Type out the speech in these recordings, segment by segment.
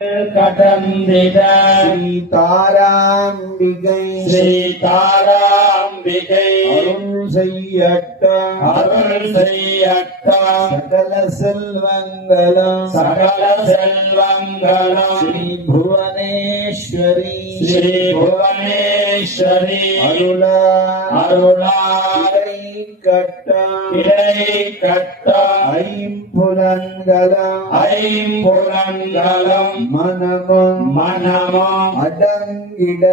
கடந்திட சீதாராம்பிகை சீதாராம்பிகை அருள் செய்யட்டும் அருள் செய்யட்டும் சகல செல்வங்களும் சகல செல்வங்களும் ஸ்ரீ புவனேஸ்வரி ஸ்ரீ புவனேஸ்வரி அருளாய் கட்டம் இடை கட்டம் ஐம்புலன்களும் ஐம்புலன்களும் மனமும் அடங்கிட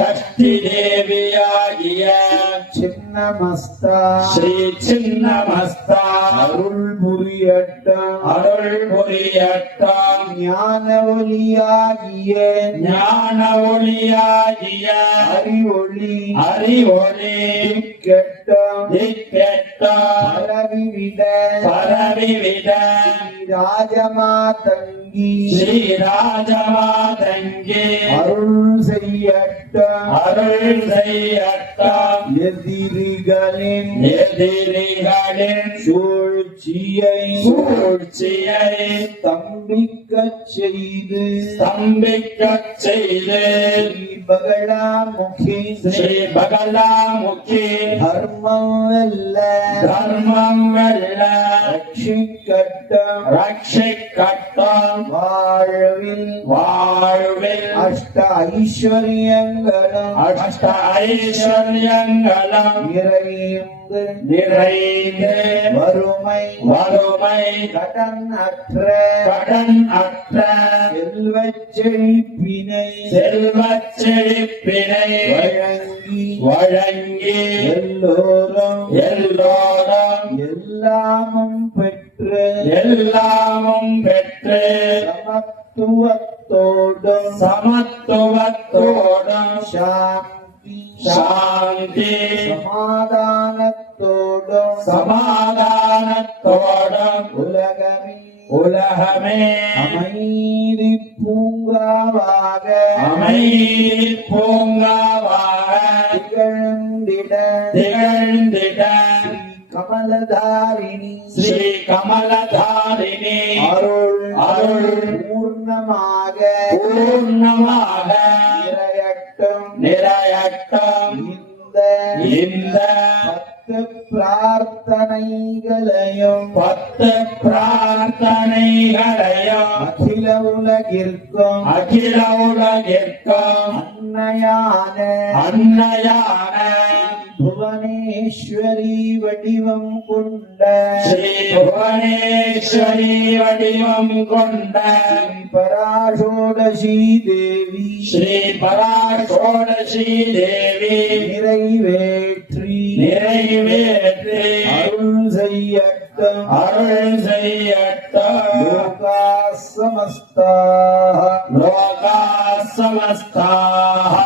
சக்தி தேவியாகிய சின்னமஸ்தா ஸ்ரீ சின்னமஸ்தா அருள் புரியட்டும் ஞான ஒளியாகிய அறிவொளி கெட்டம் பரவிவிட ராஜமாதங்கி ஸ்ரீராஜமாதங்கி அருள் செய்யட்டும் எதிரிகளின் சூழ்ச்சியை ஸ்தம்பிக்கச் செய்து ஸ்ரீ பகலாமுகி தர்மம் வெல்ல ரட்சிக்கட்டும் வாழ்வில் அஷ்ட ஐஸ்வர்யங்களும் நிறைந்து வறுமை கடன் அற்ற செல்வச் செழிப்பினை வழங்கி எல்லோரும் எல்லாமும் பெற்று சமத்துவத்தோடும் சாந்தி சமாதானத்தோடும் உலகமே அமைதி பூங்காவாக திகழ்ந்திட ஸ்ரீ கமலதாரிணி அருள் பூர்ணமாக நிறையட்டும் இந்த 10 பிரார்த்தனைகளையும் அகில உலகிற்கும் அன்னையான புவனேஸ்வரி வடிவம் கொண்ட பராஷோடசி தேவி நிறைவேற்றி அருள் செய்யட்டும் லோகா சமஸ்தாः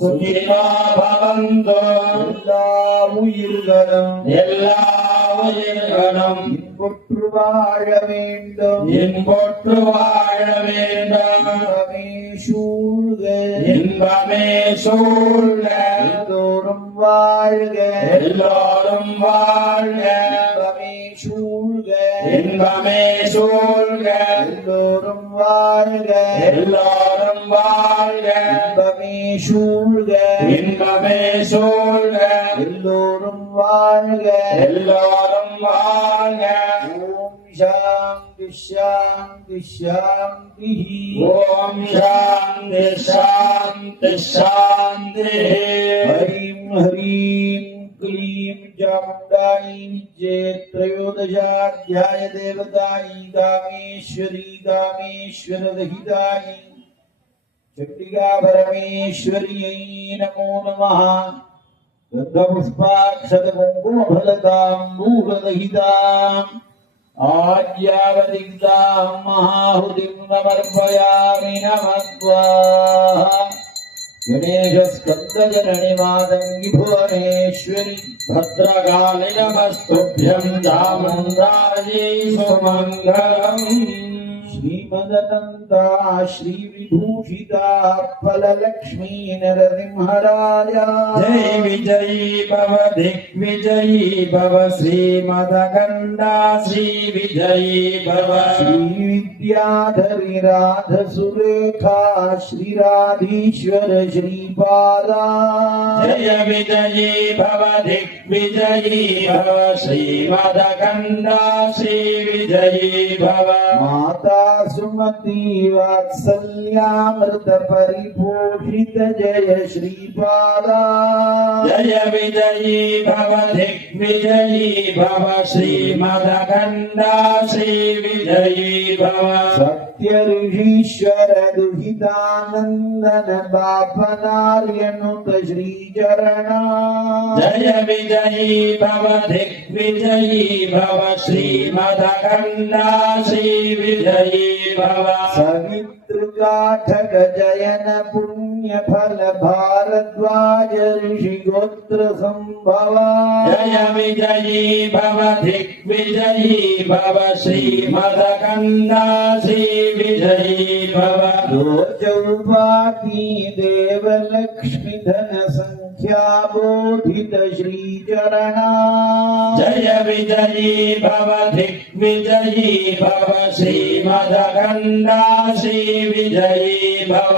சுகினோ பவந்து எல்லா உயிர்களும் இன்புற்று வாழ வேண்டும் இன்பமே சூழ்க எல்லோரும் வாழ்க இன்பமே சூழ்க எல்லோரும் வாழ்க இன்பமே சூழ்க எல்லோரும் வாழ்க ஓம் சாந்தி சாந்தி சாந்தி ஓம் சாந்தி சாந்தி சாந்தி ஹரிம் ஹரீம் क्लीं चामुण्डायै विद्ये त्रयोदशाध्याय देवतायै कामेश्वरदहितायै चण्डिका परमेश्वर्यै नमो नमः गन्धपुष्पाक्षतकुङ्कुमफलताम्बूलदहिताम् आज्यावदिग्धां महाहुतिं समर्पयामि नमः स्वाहा गणेशस्कन्दजननि मातङ्गि भुवनेश्वरि भद्रकाली नमस्तुभ्यं चामुण्डायै सुमङ्गलम् श्री श्रीमदनन्दा श्रीविभूषिता फललक्ष्मी नरसिंहराजा जय विजयी भव दिग्विजयी भव श्रीमदकण्डा श्री विजयी भव श्रीविद्याधरी राधसुरेखा श्रीराधीश्वर श्रीपादा जय विजयी भव दिग्विजयी भव श्रीमदकण्डा श्री विजयी भव माता सुमति वात्सल्यामृत परिपोषित जय श्रीपादा जय विजयी भव दिग्विजयी भव श्रीमदकण्डा श्री विजयी भव सत्य ऋषीश्वर दुहितानंदन बापनार्यनुत श्रीचरणा जय विजयी भव दिग्विजयी भव श्रीमदकण्डा श्री विजयी भव सवितृकाठक जयन पुण्य फल भारद्वाज ऋषि गोत्र संभवा जय विजयी भव दिग्विजयी भव श्रीमदकण्डा श्री विजयी भव चौपाती देव लक्ष्मी धन संख्या बोधित श्रीचरणा जय विजयी भव दिग्विजयी भव श्रीमदकण्डा श्री विजयी भव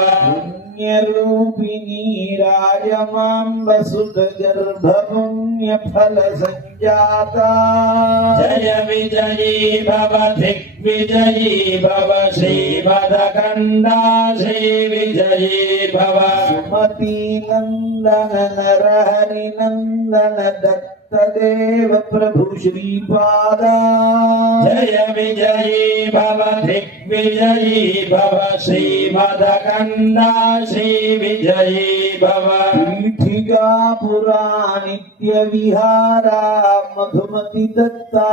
पुण्यरूपिणी राजमाम्ब सुत गर्भ पुण्य फल संजाता जय विजयी भव दिग्विजयी भव श्रीमदकण्डा श्री विजयी भव सुमती नंदन नरहरि नंदन दत्तदेव प्रभु श्रीपादा जय विजयी भव दिग्विजयी भव श्रीमदकण्डा श्री विजयी भव पीठिका पुरा नित्य विहारा मधुमति दत्ता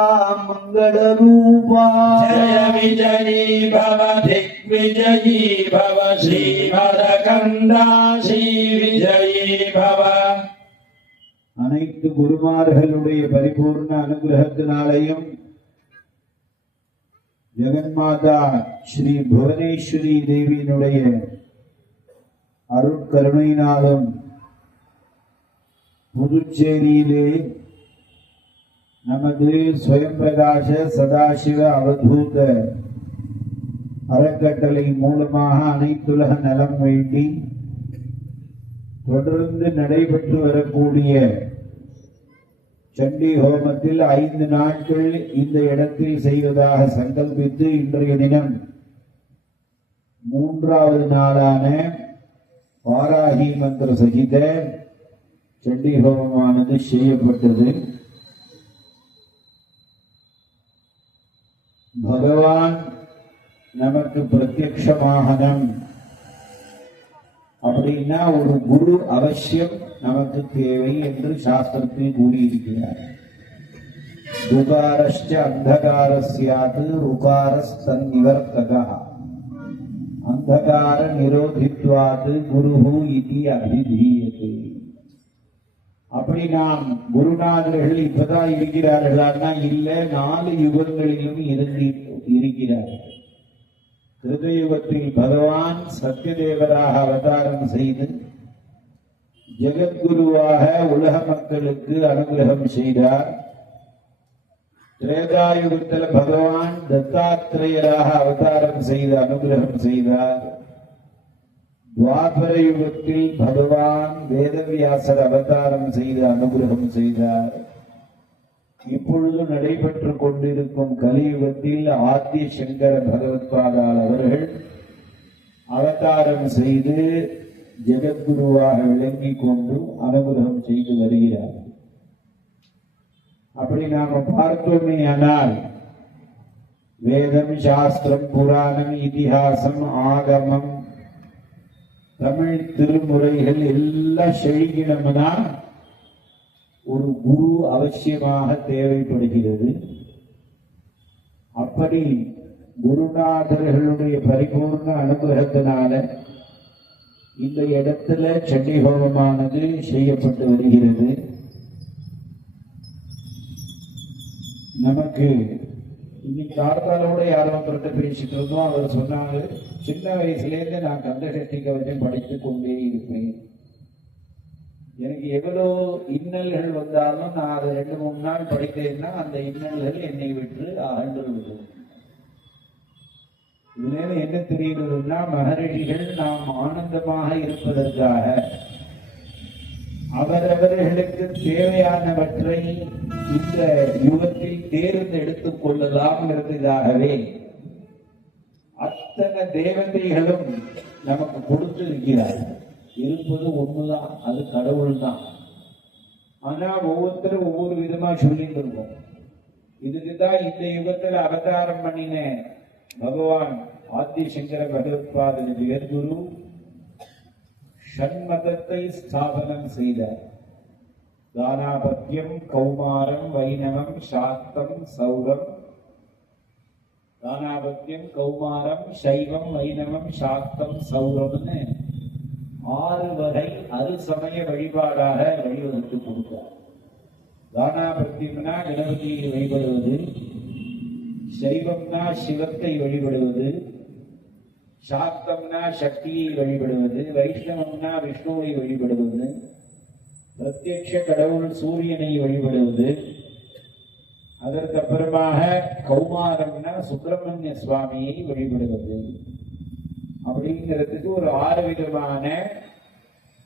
मंगल रूपा जय विजयी भव दिग्विजयी भव श्रीमदकण्डा श्री विजयी भव அனைத்து குருமார்களுடைய பரிபூர்ண அனுகிரகத்தினாலையும் ஜெகன்மாதா ஸ்ரீ புவனேஸ்வரி தேவியினுடைய அருட்கருணையினாலும் புதுச்சேரியிலே நமது ஸ்வயம்பிரகாச சதாசிவ அவதூத அறக்கட்டளை மூலமாக அனைத்துலக நலம் வேண்டி தொடர்ந்து நடைபெற்று வரக்கூடிய சண்டி ஹோமத்தில் 5 நாட்கள் இந்த இடத்தில் செய்வதாக சங்கல்பித்து இன்றைய தினம் 3வது நாளான வாராகி மந்திர சகித சண்டி ஹோமமானது செய்யப்பட்டது. பகவான் நமக்கு பிரத்யக்ஷமாகனம் அப்படின்னா ஒரு குரு அவசியம் நமக்கு தேவை என்று சாஸ்திரத்தில் கூறியிருக்கிறார். துகாரஸ்ச அந்தகாரஸ்யாத் ருகாரஸ்தன் நிவர்த்தகா அந்தகார நிரோதித்வாத் குருஹு இதி அபிதீயதே. அப்படி நாம் குருநாதர்கள் இப்பதான் இருக்கிறார்களா? இல்ல, 4 யுகங்களிலும் இருக்கிறார்கள். கிருதயுகத்தில் பகவான் சத்யதேவராக அவதாரம் செய்து ஜெகத்குருவாக உலக மக்களுக்கு அனுகிரகம் செய்தார். திரேதாயுகத்தில் பகவான் தத்தாத்திரேயராக அவதாரம் செய்து அனுகிரகம் செய்தார். துவாபர யுகத்தில் பகவான் வேதவியாசர் அவதாரம் செய்து அனுகிரகம் செய்தார். இப்பொழுது நடைபெற்றுக் கொண்டிருக்கும் கலியுகத்தில் ஆத்ய சங்கர பகவத்பாதால் அவர்கள் அவதாரம் செய்து ஜெகத்குருவாக விளங்கிக் கொண்டு அனுகிரகம் செய்து வருகிறார். அப்படி நாம பார்த்தோமே ஆனால் வேதம், சாஸ்திரம், புராணம், இதிகாசம், ஆகமம், தமிழ் திருமுறைகள் எல்லாம் செழிக்கணும்னா ஒரு குரு அவசியமாக தேவைப்படுகிறது. அப்படி குருநாதர்களுடைய பரிபூர்ண அனுகிரகத்தினால இந்த இடத்துல சண்டி ஹோமமானது செய்யப்பட்டு வருகிறது. நமக்கு இன்னைக்கு கார்த்தாலோட யாரோ ஒருத்தர்கிட்ட பேசிட்டு இருந்தோம். அவர் சொன்னாங்க, சின்ன வயசுலேருந்து நான் கந்தசஷ்டி கவசம் படித்துக் கொண்டே இருப்பேன். எனக்கு எவ்வளோ இன்னல்கள் வந்தாலும் நான் அதை 2-3 நாள் படித்தேன்னா அந்த இன்னல்கள் என்னை விட்டு அகன்று விடும். இதுல என்ன தெரியுதுன்னா, மகரிஷிகள் நாம் ஆனந்தமாக இருப்பதற்காக அவரவர்களுக்கு தேவையானவற்றை இந்த யுகத்தில் தேர்ந்தெடுத்துக் கொள்ளலாம்ங்கிறதுக்காகவே அத்தனை தேவதைகளும் நமக்கு கொடுத்திருக்கிறார்கள். இருப்பது ஒண்ணுதான், அது கடவுள் தான். ஆனா ஒவ்வொருத்தரும் ஒவ்வொரு விதமா சொல்லிட்டு இருக்கோம். இதுக்குதான் இந்த யுகத்துல அவதாரம் பண்ணின பகவான் ஆதிசங்கர பகவத்பாத ஜெகத்குரு ஷண்மதத்தை ஸ்தாபனம் செய்தார். தானாபத்தியம், கௌமாரம், வைணவம், சாக்தம், சௌரம். தானாபத்தியம், கௌமாரம், சைவம், வைணவம், சாக்தம், சௌரம்னு 6 வகை அருசமய வழிபாடாக வழிவகுத்து கொடுத்தார். தானாபத்தியம்னா கணபதியை வழிபடுவது, சைவம்னா சிவத்தை வழிபடுவது, சாக்தம்னா சக்தியை வழிபடுவது, வைஷ்ணவம்னா விஷ்ணுவை வழிபடுவது, பிரத்யட்ச கடவுள் சூரியனை வழிபடுவது, அதற்கப்புறமாக கௌமாரம்னா சுப்பிரமணிய சுவாமியை வழிபடுவது. அப்படிங்கிறதுக்கு ஒரு 6 விதமான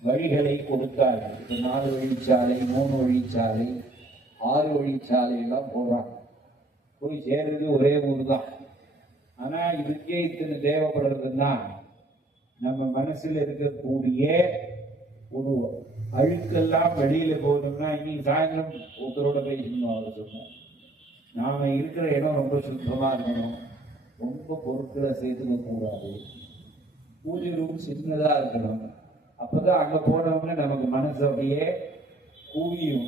வழிகளை கொடுத்தார்கள். 4 வழிச்சாலை, 3 வழிச்சாலை, 6 வழிச்சாலை எல்லாம் போடுறாங்க. போய் சேர்றது ஒரே ஊர் தான். ஆனா இதுக்கே இத்தனை தேவைப்படுறதுன்னா நம்ம மனசுல இருக்கக்கூடிய ஒரு அழுக்கெல்லாம் வெளியில போகணும்னா, இன்னைக்கு சாயந்தரம் ஒருத்தரோட பேசணும். அவர் சொன்னார், நாம இருக்கிற இடம் ரொம்ப சுத்தமா இருக்கணும், ரொம்ப பொருட்களை சேர்த்துக்க கூடாது, பூஜை ரூம் சின்னதா இருக்கணும். அப்பதான் அங்க போனவங்க நமக்கு மனசு அப்படியே கூவியும்.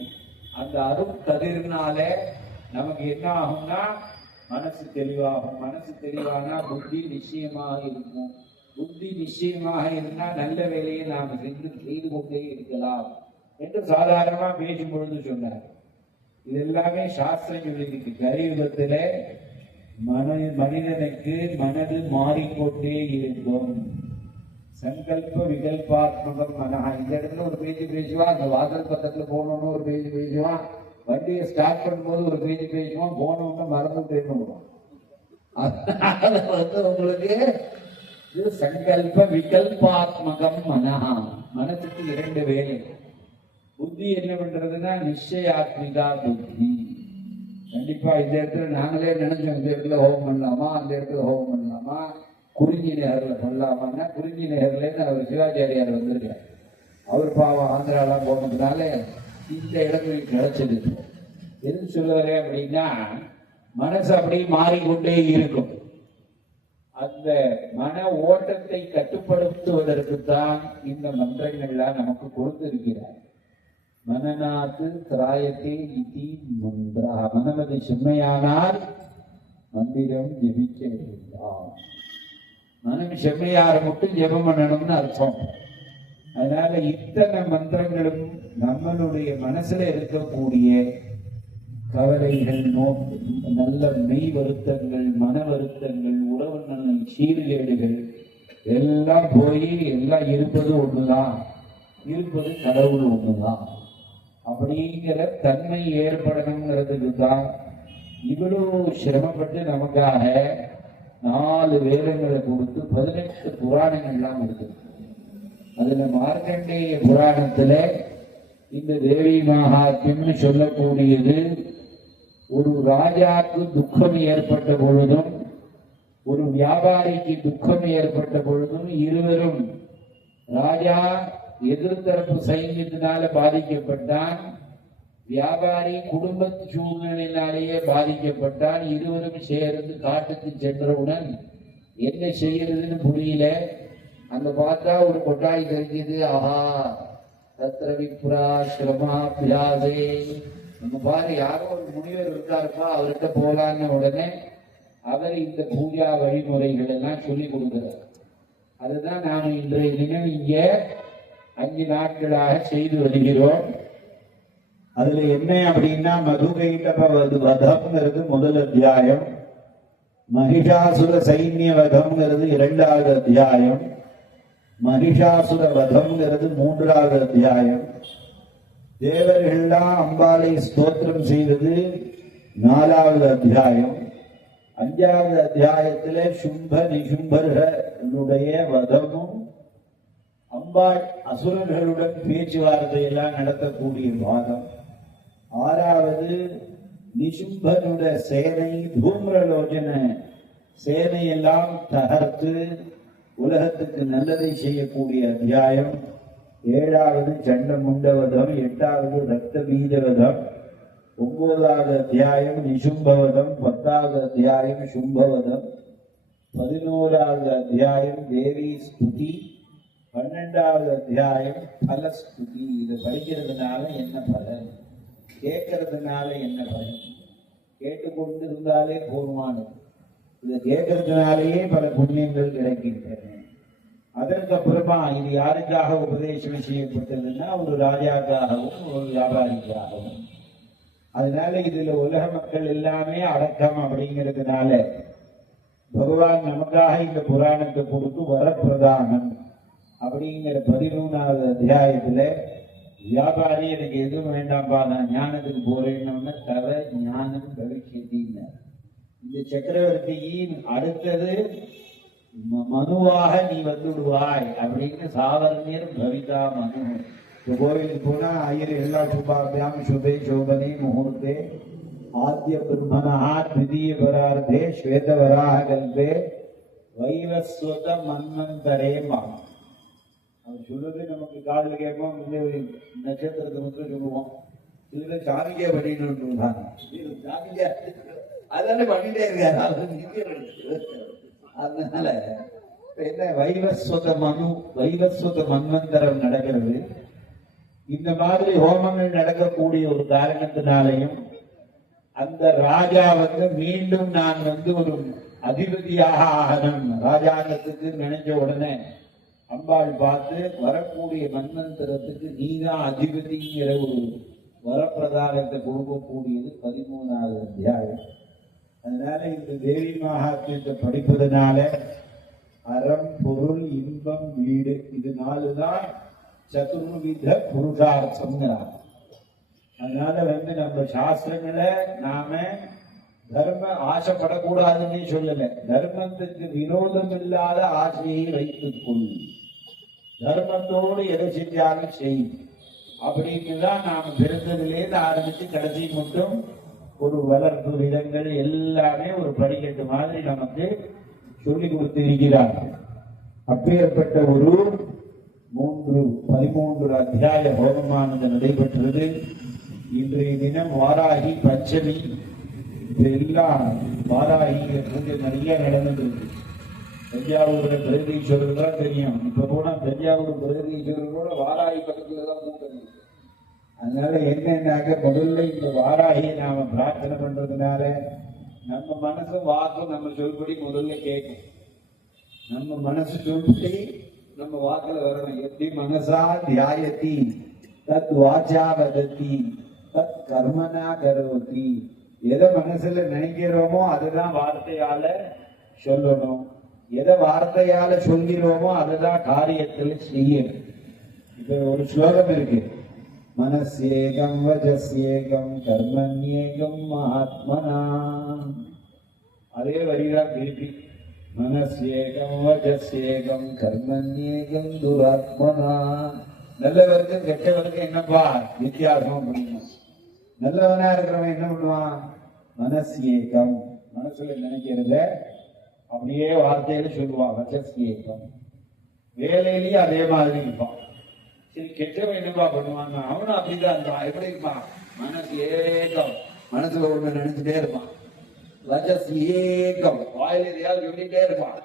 அந்த அருட்கதிர்னால நமக்கு என்ன ஆகும்னா மனசு தெளிவாகும். மனசு தெளிவானா புத்தி நிச்சயமாக இருக்கும். புத்தி நிச்சயமாக இருந்தா நல்ல வேலையை நாம் செய்து கொண்டே இருக்கலாம் என்று சாதாரணமா பேசும் பொழுது சொன்னார். இது எல்லாமே சாஸ்திரம் சொல்லியிருக்கு. கலியுகத்துல மனிதனுக்கு மனது மாறிக்கொண்டே இருக்கும். சங்கல்ப விகல்பாத்மகம் மனஹா. இந்த இடத்துல ஒரு பேச்சு பேசுவான், அந்த வாசல் பக்கத்துல போனோம்னு ஒரு பேச்சு பேசுவான், வண்டியை ஸ்டார்ட் பண்ணும்போது ஒரு பேச்சு பேசுவான், போனோம்னு மறந்து தேர்ந்துடுவான். அது உங்களுக்கு இது சங்கல்ப விகல்பாத்மகம் மனஹா. மனசுக்கு 2 வேலை. புத்தி என்ன பண்றதுன்னா நிச்சயாத்மிகா புத்தி. கண்டிப்பா இந்த இடத்துல நாங்களே நினைச்சோம், இந்த இடத்துல ஹோமம் பண்ணலாமா, அந்த இடத்துல ஹோமம் பண்ணலாமா, குறிஞ்சி நகர்ல பண்ணலாமான்னா, குறிஞ்சி நகர்ல இருந்து அவர் சிவாச்சாரியார் வந்திருக்கார். அவர் பாவம் ஆந்திராலாம் போனதுனால இந்த இடங்கள் கிடைச்சது. எது சொல்லுவாரு அப்படின்னா, மனசு அப்படி மாறிக்கொண்டே இருக்கும். அந்த மன ஓட்டத்தை கட்டுப்படுத்துவதற்கு தான் இந்த மந்திரங்கள்லாம் நமக்கு கொடுத்திருக்கிறார். மனநாத்து திராயத்தே இதி மந்திரா. மனமது செம்மையானால் மந்திரம் ஜெபிக்க வேண்டாம். மனம் செம்மையார மட்டும் ஜெபம் பண்ணணும்னு அர்த்தம். அதனால இத்தனை மந்திரங்களும் நம்மளுடைய மனசுல இருக்கக்கூடிய கவலைகள், நல்ல மெய் வருத்தங்கள், மன வருத்தங்கள், உறவு நல்ல சீர்கேடுகள் எல்லாம் போய் எல்லாம் இருப்பது ஒண்ணுதான், இருப்பது கடவுள் ஒண்ணுதான் அப்படிங்கிற தன்மை ஏற்படணுங்கிறதுக்கு தான் இவ்வளவு சிரமப்பட்டு நமக்காக 4 வேதங்களை கொடுத்து 18 புராணங்கள்லாம் இருக்குது. அதுல மார்க்கண்டேய புராணத்துல இந்த தேவி மகாத்மியம்னு சொல்லக்கூடியது, ஒரு ராஜாவுக்கு துக்கம் ஏற்பட்ட பொழுதும் ஒரு வியாபாரிக்கு துக்கம் ஏற்பட்ட பொழுதும் இருவரும், ராஜா எதிர்த்தரப்பு சைன்யத்தினால பாதிக்கப்பட்டான், வியாபாரி குடும்ப சூழ்நிலையினாலேயே பாதிக்கப்பட்டான். இருவரும் சேர்ந்து காட்டுக்கு சென்றவுடன் என்ன செய்யறதுன்னு புரியல. அங்க பார்த்தா ஒரு கொட்டாய் தெரிஞ்சது. ஆஹா, தத்ர விப்ராஸ்ரமாபியாசே. நம்ம பாரு, யாரோ ஒரு முனிவர் இருக்காருப்பா, அவர்கிட்ட போலான்னு உடனே அவர் இந்த பூஜா வழிமுறைகள் எல்லாம் சொல்லி கொடுக்கிறார். அதுதான் நாம் இன்றைய தினம் இங்க 5 நாட்களாக செய்து வருகிறோம். அதுல என்ன அப்படின்னா, மதுகைண்டப வதம்ங்கிறது முதல் அத்தியாயம். மகிஷாசுர சைன்ய வதம்ங்கிறது 2வது அத்தியாயம், மகிஷாசுர வதம்ங்கிறது 3வது அத்தியாயம், தேவர்கள்லாம் அம்பாளை ஸ்தோத்திரம் செய்வது 4வது அத்தியாயம், 5வது அத்தியாயத்தில சும்ப நிசும்பர்களுடைய வதமும் அம்பாள் அசுரர்களுடன் பேச்சுவார்த்தை எல்லாம் நடத்தக்கூடிய வாதம், 6வது நிசும்பனுடைய சேனை தூம்ரலோச்சன சேனையெல்லாம் தகர்த்து உலகத்துக்கு நல்லதை செய்யக்கூடிய அத்தியாயம், 7வது சண்ட முண்டவதம், 8வது ரத்த பீஜவதம், 9வது அத்தியாயம் நிசும்பவதம், 10வது அத்தியாயம் சும்பவதம், 11வது அத்தியாயம் தேவி ஸ்துதி, 12வது அத்தியாயம் பலஸ்துதி. இதை படிக்கிறதுனால என்ன பலன், கேட்கறதுனால என்ன பலன், கேட்டுக்கொண்டு இருந்தாலே போதுமானது. இதை கேட்கறதுனாலேயே பல புண்ணியங்கள் கிடைக்கின்றன. அதற்கு அப்புறமா இது யாருக்காக உபதேசம் செய்யப்பட்டதுன்னா ஒரு ராஜாக்காகவும் ஒரு வியாபாரிக்காகவும். அதனால இதுல உலக மக்கள் எல்லாமே அடக்கம் அப்படிங்கிறதுனால பகவான் நமக்காக இந்த புராணத்தை கொடுத்து வரப்பிரதானம் அப்படிங்கிற 13வது அத்தியாயத்துல வியாபாரி எனக்கு எதுவும் வேண்டாம்பா நான் ஞானத்துக்கு போறேன்னு தவ ஞானம் பவிஷ்யத்தின்னு இந்த சக்கரவர்த்தியின் அடுத்தது மனுவாக நீ வந்துடுவாய் அப்படின்னு சாவரணியர் பவிதா மனு. கோவிலுக்கு போனா ஐயர் எல்லா சுபாபியாம் சுபே சோபனே முகூர்த்தே ஆத்திய பிரம்மணா த்விதீய பரார்த்தே ஸ்வேதவராக கல்பே வைவஸ்வத மன்வந்தரேமா. அவர் சொல்றது நமக்கு காதல கேட்போம், நட்சத்திரத்தை மட்டும் சொல்லுவோம். இதுல சாமிக்கே பண்ணிட்டு சாமிக்கே அதான பண்ணிட்டே இருக்காரு. அதனால என்ன வைவஸ்வத மனு வைவஸ்வத மன்வந்தரம் நடக்கிறது. இந்த மாதிரி ஹோமங்கள் நடக்கக்கூடிய ஒரு காரணத்தினாலையும் அந்த ராஜா மீண்டும் நான் ஒரு அதிபதியாக ஆகணும் ராஜாங்கத்துக்கு நினைச்ச உடனே அம்பாள் பார்த்து வரக்கூடிய மன்வந்தரத்துக்கு நீதான் அதிபதிங்கிற ஒரு வரப்பிரதானத்தை கொடுக்கக்கூடியது 13வது அத்தியாயம். அதனால இந்த தேவி மகாத்மியத்தை படிப்பதனால அறம் பொருள் இன்பம் வீடு இது 4 தான் சதுர்வித புருஷார்த்தம்ங்கிறாங்க. அதனால நம்ம சாஸ்திரங்களை நாம தர்ம ஆசைப்படக்கூடாதுன்னு சொல்லல, தர்மத்துக்கு விரோதம் இல்லாத ஆசையை வைத்துக் கொள், தர்மத்தோடு எதை செஞ்சாலும் செய்யும் அப்படின்னு தான் நாம் பிறந்ததிலேருந்து ஆரம்பித்து கடைசி மட்டும் ஒரு வளர்ப்பு விதங்கள் எல்லாமே ஒரு படிக்கட்டு மாதிரி நமக்கு சொல்லிக் கொடுத்திருக்கிறார்கள். அப்பேற்பட்ட ஒரு 13 அத்தியாய ஹோமமானது நடைபெற்றது. இன்றைய தினம் வாராகி பஞ்சமி. இதெல்லாம் வாராகி பூஜை நிறைய நடந்துருக்கு. தஞ்சாவூர்ல பிரகதீஸ்வரர் தான் தெரியும். இப்ப போனா தஞ்சாவூர் பிரகதீஸ்வரரோட வாராகி பக்கத்துல தான் கூட்டம் இருக்கு. அதனால என்னன்னாக்க முதல்ல இந்த வாராகியை நாம பிரார்த்தனை பண்றதுனால நம்ம மனசும் வாக்கும் நம்ம சொல்படி முதல்ல கேட்கும். நம்ம மனசு சொல்படி நம்ம வாக்குல வரணும். எப்படி மனசா தியாயத்தி தத் வாச்சா வதத்தி தத் கர்மனா கரோதி. எதை மனசுல நினைக்கிறோமோ அதுதான் வார்த்தையால சொல்லணும். எதை வார்த்தையால சொல்கிறோமோ அதுதான் காரியத்துல செய்யணும். இப்ப ஒரு ஸ்லோகம் இருக்கு, மனசேகம் வஜஸ்யேகம் கர்மண்யேகம் மகாத்மனா. அதே வரிதான் திருப்பி, மனசேகம் வஜஸ்யேகம் கர்மண்யேகம் துராத்மனா. நல்லவருக்கும் கெட்டவருக்கும் என்னப்பா வித்தியாசம் அப்படின்னா, நல்லவனா இருக்கிறவன் என்ன பண்ணுவான், மனசேகம் மனசுல நினைக்கிறத அப்படியே வார்த்தையில சொல்லுவான். வஜஸ்யேகம் வேலையிலேயே அதே மாதிரி இருப்பான். சரி, கெட்டவன் என்னப்பா பண்ணுவாங்க, அவனும் அப்படிதான் இருப்பான். எப்படி இருப்பான், மனசு ஏகம் மனசுல ஒண்ணு நினைச்சுட்டே இருப்பான். ரஜஸ் ஏகம் வாயில எதையாவது சொல்லிட்டே இருப்பான்.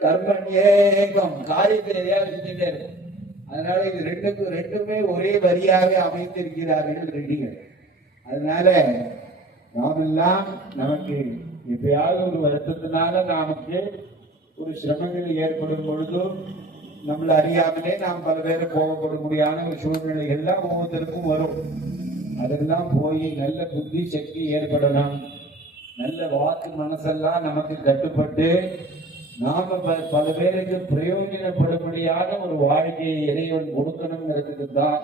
கர்மன் ஏகம் காரியத்தை எதையாவது செஞ்சுட்டே இருக்கும். அதனால இது ரெண்டுமே ஒரே வரியாவே அமைத்திருக்கிறார்கள் ரெடிகள். அதனால நாமெல்லாம் நமக்கு எப்பயாவது ஒரு வருத்தத்தினால நமக்கு ஒரு சிரமங்கள் ஏற்படும் பொழுது நம்மளை அறியாமலே நாம் பல பேரை கோபப்பட முடியாத ஒரு சூழ்நிலைகள்லாம் ஒவ்வொருத்தருக்கும் வரும். அதெல்லாம் போய் நல்ல புத்தி சக்தி ஏற்படலாம். நல்ல வாக்கு மனசெல்லாம் நமக்கு கட்டுப்பட்டு நாம பல பேருக்கு பிரயோஜனப்படும்படியாக ஒரு வாழ்க்கையை இறைவன் கொடுக்கணுங்கிறதுக்கு தான்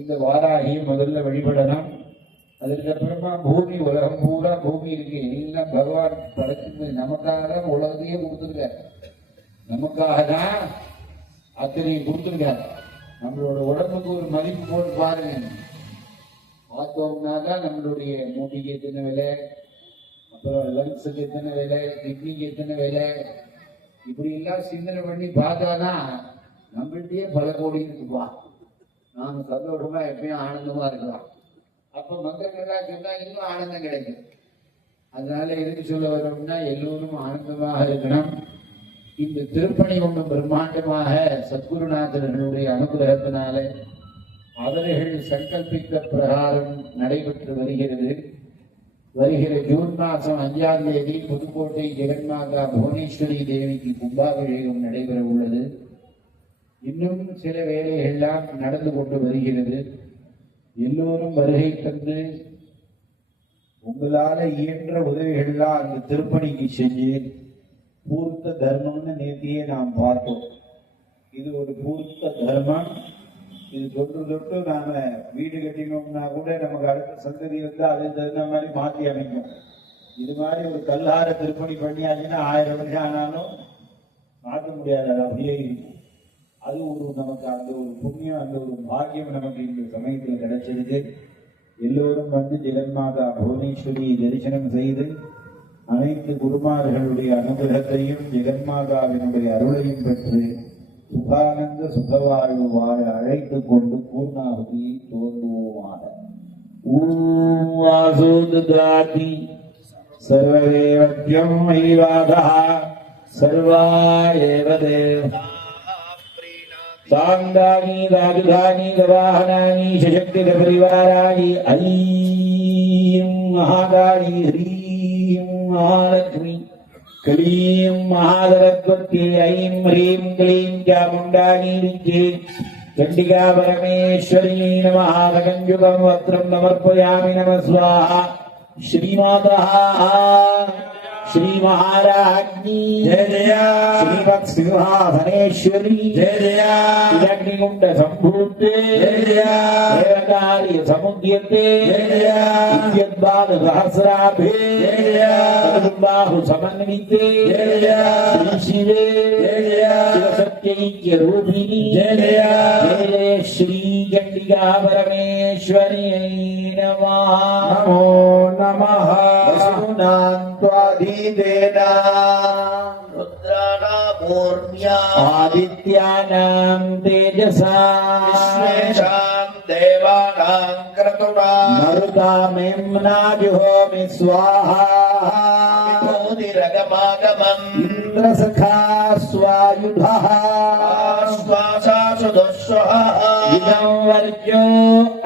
இந்த வாராகி முதல்ல வழிபடணும். அதுக்கப்புறமா பூமி, உலகம் பூரா பூமி இருக்கு, எல்லாம் பகவான் படைச்சு நமக்காக தான் உலகத்தையே கொடுத்துருக்காரு. நமக்காக தான் அத்தனை கொடுத்துருக்காரு. நம்மளோட உடம்புக்கு ஒரு மதிப்பு போட்டு பாருங்க. பார்த்தோம்னா தான் நம்மளுடைய மூட்டிக்கு எத்தனை விலை, அப்புறம் லங்ஸுக்கு எத்தனை விலை, கிட்னிக்கு எத்தனை விலை, இப்படி எல்லாம் சிந்தனை பண்ணி பார்த்தாதான் நம்மள்கிட்டயே பல கோடி இருக்குப்பா. நாம சந்தோஷமா எப்பயும் ஆனந்தமா இருக்கலாம். அப்ப மந்திரங்கள்லாம் சொன்னா இன்னும் ஆனந்தம் கிடைக்கும். அதனால எதுக்கு சொல்ல வரோம்னா எல்லோரும் ஆனந்தமாக இருக்கணும். இந்த திருப்பணி ஒன்றும் பிரம்மாண்டமாக சத்குருநாதர்களுடைய அனுகிரகத்தினால அவர்கள் சங்கல்பித்த பிரகாரம் நடைபெற்று வருகிறது. வருகிற ஜூன் மாதம் 5ஆம் தேதி புதுக்கோட்டை ஜெகன்மாதா புவனேஸ்வரி தேவிக்கு கும்பாபிஷேகம் நடைபெற உள்ளது. இன்னும் சில வேலைகள்லாம் நடந்து கொண்டு வருகிறது. எல்லோரும் வருகை தந்து உங்களால இயன்ற உதவிகள்லாம் அந்த திருப்பணிக்கு செஞ்சு பூர்த்த தர்மம்னு நேர்த்தியே நாம் பார்த்தோம். இது ஒரு பூர்த்த தர்மம். இது தொன்று தொட்டு நாம வீடு கட்டினோம்னா கூட நமக்கு அடுத்த சந்ததி வந்து அதுக்கு தகுந்த மாதிரி மாற்றி அமைக்கும். இது மாதிரி ஒரு கல்லார திருப்பணி பண்ணியாச்சுன்னா 1000 வருஷம் ஆனாலும் மாற்ற முடியாது, அது அப்படியே இருக்கும். அது ஒரு நமக்கு அந்த ஒரு புண்ணியம், அந்த ஒரு பாக்கியம் நமக்கு இந்த சமயத்தில் கிடைச்சிருக்கு. எல்லோரும் வந்து ஜெகன்மாதா புவனேஸ்வரி தரிசனம் செய்து அனைத்து குருமார்களுடைய அனுகிரகத்தையும் ஜெகன்மாதாவினுடைய அருளையும் பெற்று சுகானந்த சுகவாழ்வு வாழ அழைத்து கொண்டு பூர்ணாகுதியை துவங்குவோமாக. ஓம் வாசுதாதி சர்வதேவத்யம் மயிவாதா சர்வாயேவ தேவ சாந்தானி ராஜதானி கவாஹனானி சசக்திக பரிவாராணி ஐம் மகாகாளி ஹ்ரீம் மகாலக்ஷ்மி क्लीं महादरत्वत्यै ऐं ह्रीं क्लीं चामुण्डानी विद्ये चण्डिका परमेश्वरी नमः। सकञ्जुगं वस्त्रं समर्पयामि नमः स्वाहा। श्रीमातः श्रीमहाराज्ञी जय जय, श्रीमत्सिंहासनेश्वरी जय जय, अग्निकुण्ड सम्भूते जय जय, देवकार्य समुद्यते जय जय, विद्युद्बाध सहस्राभे जय जय, बाहु समन्विते जय जय, श्री शिवे जय जय, शिवसत्यैक्य रूपिणी जय जय, जय जय श्री चण्डिका परमेश्वरी नमः। नमो नमः। वसुनान्त्वाधिदेना रुद्राणामूर्म्या आदित्यानां तेजसा विश्वेषां देवानां क्रतुना मरुतामेम्ना जुहोमि स्वाहा। विभूतिरगमागमम् इन्द्रसखा स्वायुधः श्वासासुदुःस्वः इदं वर्जो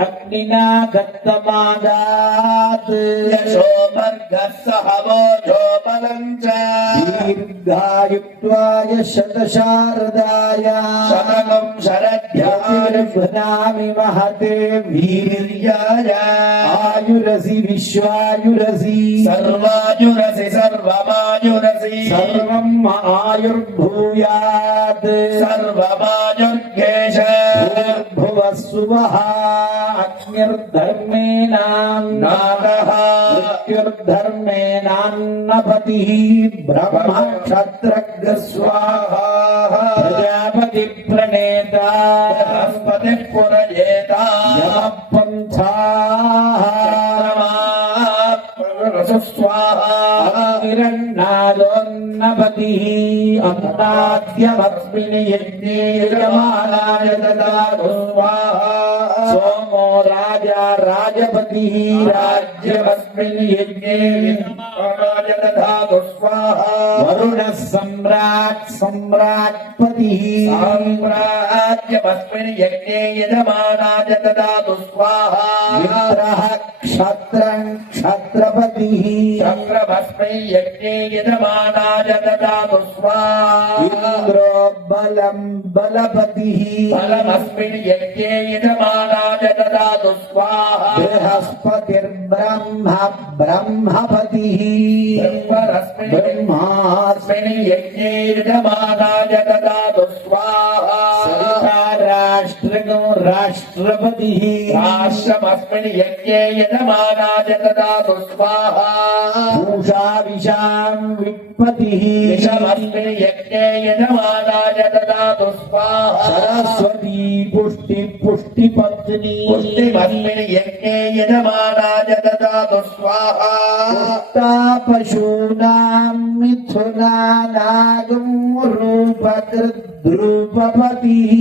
अग्निना दत्तमादात् यशो वर्गः सहवोजो बलञ्च दीर्घायुत्वाय शतशारदाय शतकं शरद्यार्भनामि महते वीर्याय आयुरसि विश्वायुरसि सर्वायुरसि सर्वमायुरसि सर्वं आयुर्भूयात् सर्वमायुर्घेश भूर्भुवः सुवः अग्निर्धर्मेणान्नादः मृत्युर्धर्मेणान्नपतिः ब्रह्म क्षत्रज्ञ स्वाहा प्रजापति प्रणेता बृहस्पति पुरजेता यमः पन्थाः स्वाहा अग्निरन्नादोन्नपतिः अन्नाद्यमस्मिन् यज्ञे यजमानाय ददातु स्वाहा सोमो राजा राजपतिः राज्यमस्मिन् यज्ञे यजमानाय ददातु स्वाहा वरुणः सम्राट् सम्राट्पतिः साम्राज्यमस्मिन् यज्ञे यजमानाय ददातु स्वाहा मित्रः क्षत्रं क्षत्रपतिः चक्रमस्मिन् यज्ञे यजमानाय ददातु स्वाहा इंद्रो बलं बलपतिः बलमस्मिन् यज्ञे यजमानाय ददातु स्वाहा बृहस्पतिर्ब्रह्म ब्रह्मपतिः ब्रह्मास्मिन् यज्ञे यजमानाय ददातु स्वाहा राष्ट्रगो राष्ट्रपतिः राष्ट्रमस्मिन् यज्ञे यजमानाय ददातु स्वाहा पूषा विशां विपतिः विषमस्मिन् यज्ञे यजमानाय ददातु स्वाहा सरस्वती पुष्टि पुष्टिपत्नी पुष्टिमस्मिन् यज्ञे यजमानाय ददातु स्वाहा पुष्टा पशूनां मिथुनानागं रूपकृद्रूपपतिः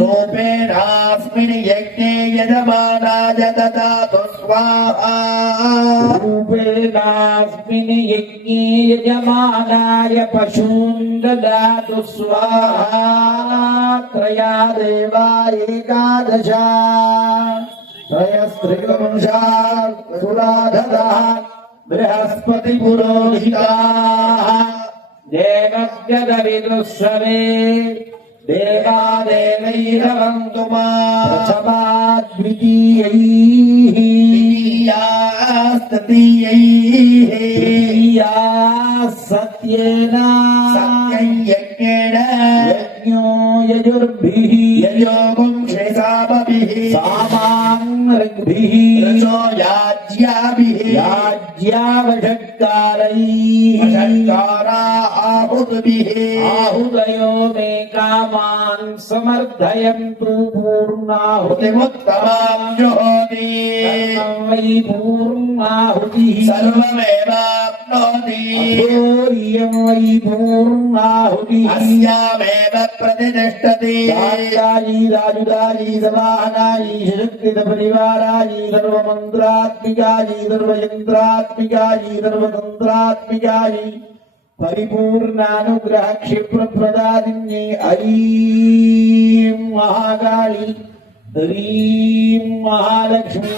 रूपेणास्मिन् यज्ञे यजमानाय ददातु स्वाहा रूपेणास्मिन् यज्ञे यजमानाय पशून् ददातु स्वाहा त्रया देवा एकादश त्रयस्त्रिवंशा सुराधतः बृहस्पति पुरोहिताः देवव्यदविदुःसवे देवादेवैरवन्तु मा प्रथमा द्वितीयैः तृतीया सत्येन सत्यं यज्ञेन यज्ञो यजुर्भिः यजोगुं श्रेसामभिः सामां ऋग्भिः रसो याज्याभिः याज्यावषट्कारैः षट्कारा आहुतिभिः आहुदयो मे कामान् समर्थयन्तु पूर्णाहुतिमुत्तमां जुहोति वै पूर्णाहुतिः सर्वमेवाप्नोति इयं वै पूर्णाहुतिः अस्यामेव प्रतिष्ठति कार्यायी राजुदायी समाहनायी शक्तिपरिवारायी सर्वमन्त्रात्मिकायी सर्वयन्त्रात्मिकायी सर्वतन्त्रात्मिकायी परिपूर्णानुग्रह क्षिप्रप्रदादिन्ये ऐं महाकाली ह्रीं महालक्ष्मी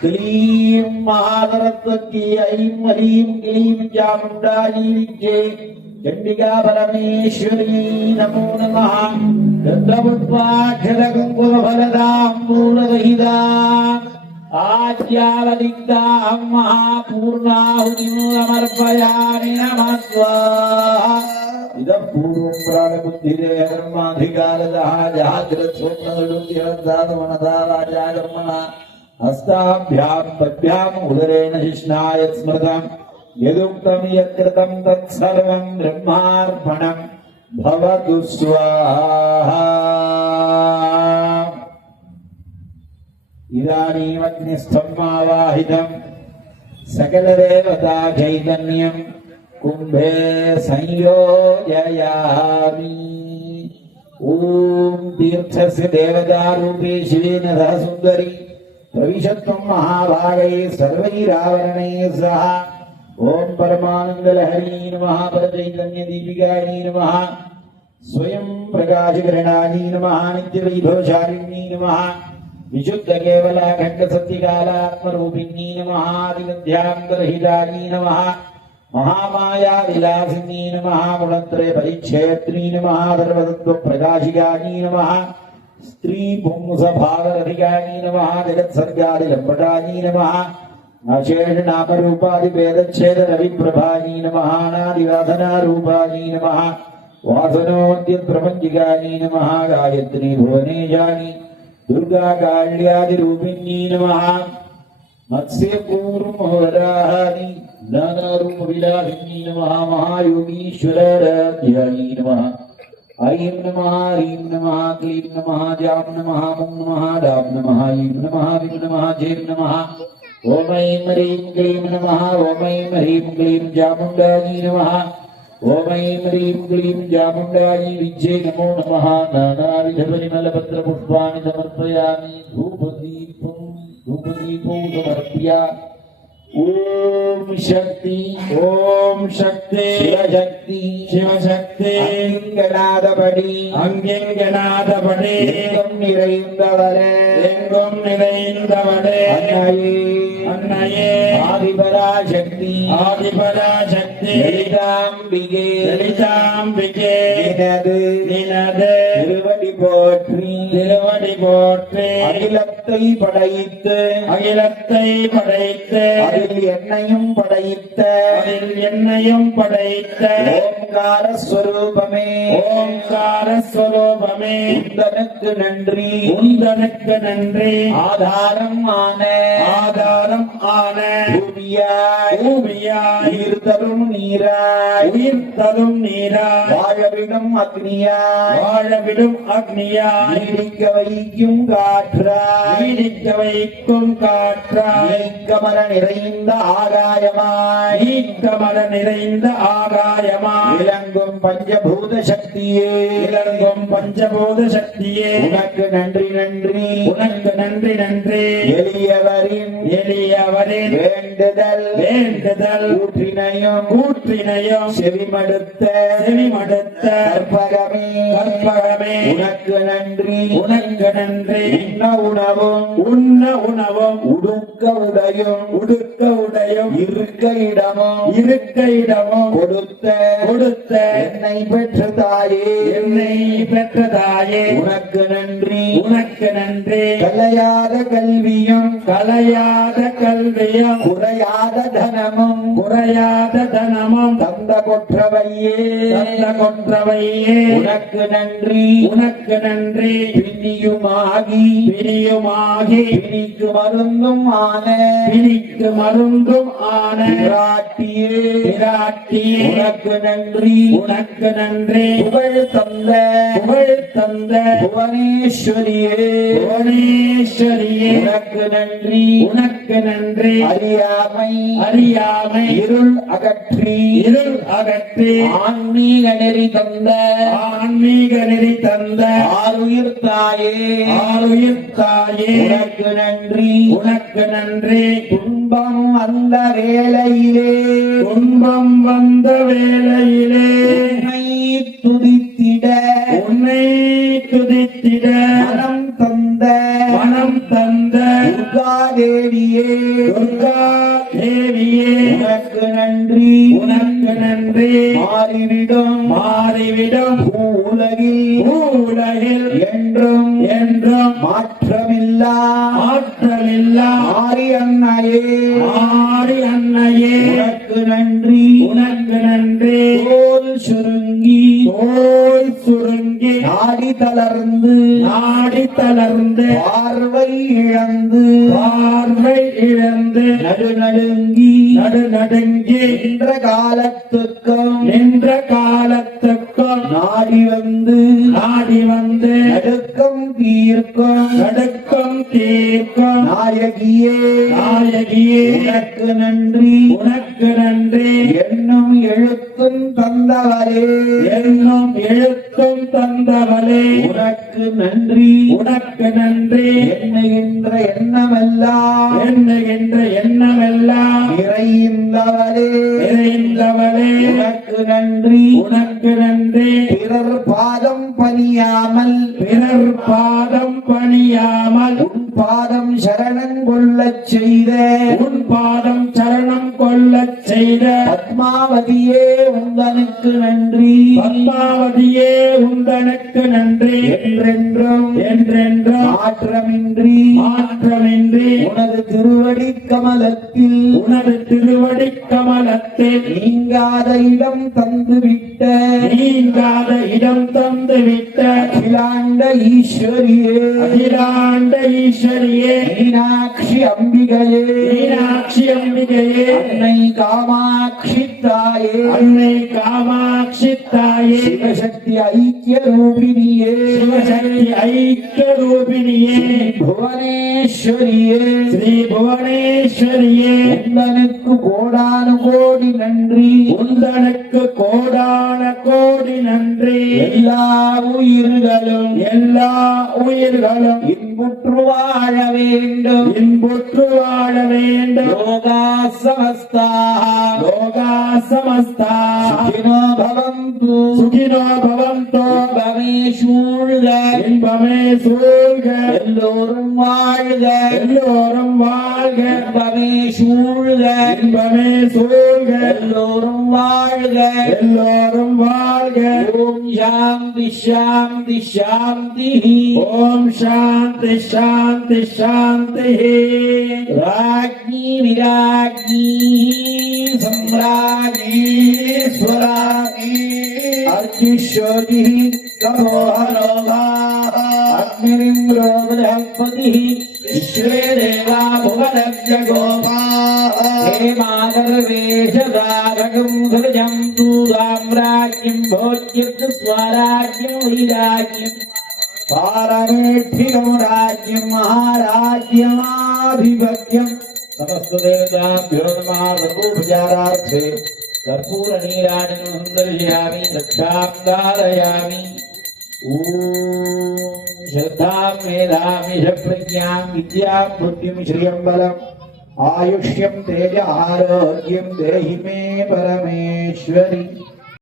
क्लीं महासरस्वती ऐं ह्रीं क्लीं चामुण्डायै विद्ये चण्डिका परमेश्वरी नमो नमः गन्धपुष्पाक्षरकुङ्कुमफलदाम्बूलसहिता आज्यावदिग्धां महापूर्णाहुतिमूलमर्पयामि नमः स्वाहा इदं पूर्वं प्राणबुद्धिदेहधर्माधिकारदः जाग्रत्स्वप्नदुर्तिरन्दातमनदा वाचा कर्मणा हस्ताभ्यां पद्भ्याम् उदरेण शिष्णाय स्मृतम् यदुक्तं यत्कृतं तत्सर्वं ब्रह्मार्पणं भवतु स्वाहा इदानीमग्निस्थमावाहितं सकलदेवता चैतन्यं कुम्भे संयोजयामि ॐ तीर्थस्य देवतारूपे शिवेन सह सुन्दरी प्रविशत्वं महाभागैः सर्वैरावरणैः सह ओम परमानंदलहरी नमः परचैतन्यदीपिकायै नमः स्वयं प्रकाशकिरणायै नमः नित्यवैभवशालिन्यै नमः विशुद्धकेवलाखण्डसत्यकालात्मरूपिण्यै नमः आदिमध्यान्तरहितायै नमः महामायाविलासिन्यै नमः गुणत्रयपरिच्छेत्रै नमः सर्वतत्त्वप्रकाशिकायै नमः स्त्रीपुंसभावरधिकायै नमः जगत्सर्गादिलम्बटायै नमः अशेष नाम रूपादि वेदच्छेद रविप्रभायै नमः अनादिवासना रूपायै नमः वासनोद्यत प्रपंचिकायै नमः गायत्री भुवनेशायै दुर्गा काल्यादि रूपिण्यै नमः मत्स्य कूर्मवराहादि नाना रूप विलासिन्यै नमः महायोगीश्वराध्यायै नमः ऐं नमः ह्रीं नमः क्लीं नमः जां नमः मुं नमः डां नमः ऐं नमः विं नमः जें नमः ओम ऐं ह्रीं क्लीं नमः ओम ऐं ह्रीं क्लीं चामुण्डायै नमः ओम ऐं ह्रीं क्लीं चामुण्डायै विद्ये नमो नमः नानाविधपरिमलपत्रपुष्पाणि समर्पयामि धूपदीपं समर्प्य ஓம் சக்தி ஓம் சக்தி சிவசக்தி சிவசக்தி அங்கெனாதபடி அங்கெங்கனாதபடி எங்கும் நிறைந்தவரே எங்கும் நிறைந்தவளே அன்னையே அன்னையே ஆதிபராசக்தி ஆதிபராசக்தி லலிதாம்பிகே லலிதாம்பிகே நினது நினது திருவடி போற்றி திருவடி போற்றி அகிலத்தை படைத்து அகிலத்தை படைத்து அதில் என்னையும் படைத்த அதில் என்னையும் படைத்த ஓம்கார ஸ்வரூபமே ஓம்கார ஸ்வரூபமே உந்தனுக்கு நன்றி உந்தனுக்கு நன்றி ஆதாரம் ஆன ஆதாரம் ஆன பூமியாய் பூமியாய் உயிர் தரும் நீராய் உயிர் தரும் நீராய் வாழவிடும் அக்னியாய் வாழவிடும் அக்னியாய் நீடிக்க வைக்கும் காற்றாய் நீடிக்க வைக்கும் காற்றாய் நீக்கமர நிறைந்த ஆகாயமாய் நீக்கமர நிறைந்த ஆகாயமாய் விளங்கும் பஞ்சபூத சக்தியே விளங்கும் பஞ்சபூத சக்தியே உனக்கு நன்றி நன்றி உனக்கு நன்றி நன்றி எளியவரின் எளியவரின் வேண்டுதல் வேண்டுதல் கூற்றினையும் கூற்றினையும் செவிமடுத்த செவிமடுத்த கற்பகமே கற்பகமே உனக்கு நன்றி உனக்கு நன்றி உண்ண உணவும் உண்ண உணவும் உடுக்க உடையும் உடுக்க உடையும் இருக்க இடமும் இருக்க இடமும் கொடுத்த கொடுத்த என்னை பெற்ற தாயே என்னை பெற்றதாயே உனக்கு நன்றி உனக்கு நன்றி கலையாத கல்வியும் கலையாத கல்வியும் குறையாத தனமும் குறையாத தனமும் தந்த கொற்றவையே தந்த கொன்றவையே உனக்கு நன்றி உனக்கு நன்றி பிணியுமாகி பிரியுமாகி பிணிக்கு மருந்தும் ஆன பிணிக்கு மருந்தும் ஆன பிராட்டியே பிராட்டியே உனக்கு நன்றி உனக்கு நன்றி புகழ் தந்த புகழ் தந்த புவனேஸ்வரியே புவனேஸ்வரியே உனக்கு நன்றி உனக்கு நன்றி அறியாமை அறியாமை இருள் அகற்றி இருள் அகற்றி ஆன்மீக நெறி தந்த ஆன்மீக நெறி தந்த ஆருயிர் தாயே ஆருயிர் தாயே உனக்கு நன்றி உனக்கு நன்றி துன்பம் அந்த வேளையிலே துன்பம் வந்த வேளையிலே உன்னை துதித்திட உன்னை துதித்திட மனம் தந்த மனம் தந்த துர்கா தேவியே துர்கா தேவியே உனக்கு நன்றி உனக்கு நன்றி மாறிவிடும் மாறிவிடும் உலகில் உலகில் என்றும் என்றும் மாற்றமில்லா மாற்றமில்லா மாறி அன்னையே மாறி அன்னையே உனக்கு நன்றி உனக்கு நன்றி தோல் சுருங்கி தோல் சுருங்கி நாடி தளர்ந்து நாடி தளர்ந்து பார்வை இழந்து பார்வை இழந்து நடுநடுங்கி நடுநடுங்கி நின்ற காலத்துக்கும் நின்ற காலத்துக்கும் நாடி வந்து நாடி வந்து நடுக்கம் தீர்க்கும் நடுக்கம் தீர்க்கும் நாயகியே நாயகியே உனக்கு நன்றி உனக்கு நன்றி என்னும் எழுத்தும் தந்தவரே என்னும் எழுத்தும் தந்தவளே உனக்கு நன்றி உனக்கு நன்றி எண்ணுகின்ற எண்ணமெல்லாம் எண்ணுகின்ற எண்ணமெல்லாம் நிறைந்தவரே நிறைந்தவளே உனக்கு நன்றி உனக்கு நன்றி பிறர் பாதம் பணியாமல் பிறர் பாதம் பணியாமல் உன் பாதம் சரணம் கொள்ளச் செய்த உன் பாதம் சரணம் கொள்ளச் செய்த பத்மாவதியே உந்தனுக்கு நன்றி பத்மாவதியே உந்தனுக்கு நன்றி என்றென்றும் என்றென்றும் மாற்றமின்றி மாற்றமின்றி உனது திருவடி கமலத்தில் உனது திருவடி கமலத்தில் நீங்காத இடம் தந்துவிட்ட நீங்காத இடம் தந்து விட்ட அகிலாண்ட ஈஸ்வரியே அகிலாண்ட ஈஸ்வரியே மீனாட்சி அம்பிகையே மீனாட்சி அம்பிகையே அன்னை காமாட்சி தாயே அன்னை காமாட்சி தாயே சிவசக்தி ஐக்கிய ரூபிணியே சிவசக்தி ஐக்கிய ரூபிணியே புவனேஸ்வரியே ஸ்ரீ புவனேஸ்வரியே உந்தனுக்கு கோடானு கோடி நன்றி உந்தனுக்கு கோடான கோடி நன்றி எல்லா உயிர்களும் எல்லா உயிர்களும் இந்த இன்புற்று வாழ வேண்டும் இன்புற்று வாழ வேண்டும் லோகா சமஸ்தாக லோகா சமஸ்தா சுகினோ பவந்து சுகினோ பவந்தோ இன்பமே சூழ்க இன்பமே சூழ்க எல்லோரும் வாழ்க எல்லோரும் வாழ்க இன்பமே சூழ்க இன்பமே சூழ்க எல்லோரும் வாழ்க எல்லோரும் வாழ்க ஓம் சாந்தி சாந்தி சாந்தி ஓம் சாந்தி சாந்தி சாந்தி ராஜ்ஞி விராஜ்ஞி சம்ராஜ்ஞி ஸ்வராஜ்ஞி அர்ச்சிஷோதி கமோஹரோகா அக்னிரிந்திரோ பிரஹஸ்பதி விஸ்வே தேவா புவனஸ்ய கோபா ஹே மாதர்வேஷதாரகம் சஜம் தூ சாம்ராஜ்யம் भोज्यं स्वराज्यं वैराज्यं पारमेष्ठिकं राज्यं महाराज्यमाधिपत्यं समस्तदेवताभ्यो नमः सर्वोपचारार्थे कर्पूरनीराजनं दर्शयामि रक्षां धारयामि ॐ श्रद्धां मेधां यशप्रज्ञां विद्यां बुद्धिं श्रियं बलम् आयुष्यं तेज आरोग्यं देहि मे परमेश्वरि